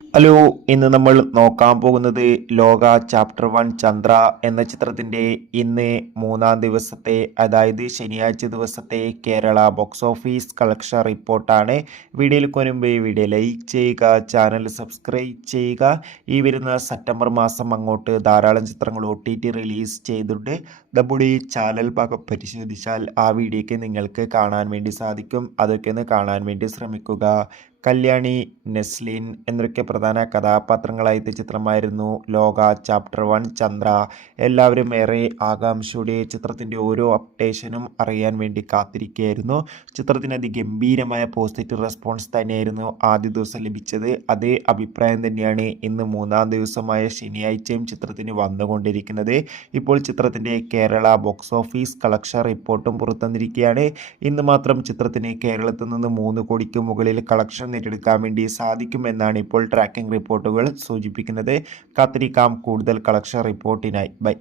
Hello, ഇന്ന് നമ്മൾ നോക്കാൻ പോകുന്നത് ലോക ചാപ്റ്റർ 1 ചന്ദ്ര എന്ന ചിത്രത്തിൻ്റെ ഇന്ന് മൂന്നാം ദിവസത്തെ, അതായത് ശനിയാഴ്ച ദിവസത്തെ കേരള ബോക്സ് ഓഫീസ് കളക്ഷൻ റിപ്പോർട്ടാണ്. വീഡിയോയിൽ മുൻപ് വീഡിയോ ലൈക്ക് ചെയ്യുക, ചാനൽ സബ്സ്ക്രൈബ് ചെയ്യുക. ഈ വരുന്ന സെപ്റ്റംബർ മാസം അങ്ങോട്ട് ധാരാളം ചിത്രങ്ങൾ OTT റിലീസ് ചെയ്തിട്ടുണ്ട്. നമ്മുടെ ഈ ചാനൽ ഭാഗം പരിശോധിച്ചാൽ ആ വീഡിയോയ്ക്ക് നിങ്ങൾക്ക് കാണാൻ വേണ്ടി സാധിക്കും. അതൊക്കെ ഒന്ന് കാണാൻ വേണ്ടി ശ്രമിക്കുക. കല്യാണി, നെസ്ലിൻ എന്നൊക്കെ പ്രധാന കഥാപാത്രങ്ങളായ ചിത്രമായിരുന്നു ലോക ചാപ്റ്റർ 1 ചന്ദ്ര. എല്ലാവരും ഏറെ ആകാംക്ഷയോടെ ചിത്രത്തിൻ്റെ ഓരോ അപ്ഡേഷനും അറിയാൻ വേണ്ടി കാത്തിരിക്കുകയായിരുന്നു. ചിത്രത്തിന് അതിഗംഭീരമായ പോസിറ്റീവ് റെസ്പോൺസ് തന്നെയായിരുന്നു ആദ്യ ദിവസം ലഭിച്ചത്. അതേ അഭിപ്രായം തന്നെയാണ് ഇന്ന് മൂന്നാം ദിവസമായ ശനിയാഴ്ചയും ചിത്രത്തിന് വന്നുകൊണ്ടിരിക്കുന്നത്. ഇപ്പോൾ ചിത്രത്തിൻ്റെ കേരള ബോക്സ് ഓഫീസ് കളക്ഷൻ റിപ്പോർട്ടും പുറത്തുവന്നിരിക്കുകയാണ്. ഇന്ന് മാത്രം ചിത്രത്തിന് കേരളത്തിൽ നിന്ന് 3 കോടിക്ക് മുകളിൽ കളക്ഷൻ നേടിയെടുക്കാൻ വേണ്ടി സാധിക്കുമെന്നാണ് ഇപ്പോൾ ട്രാക്കിംഗ് റിപ്പോർട്ടുകൾ സൂചിപ്പിക്കുന്നത്. കാത്തിരിക്കാം കൂടുതൽ കളക്ഷൻ റിപ്പോർട്ടിനായി. ബൈ.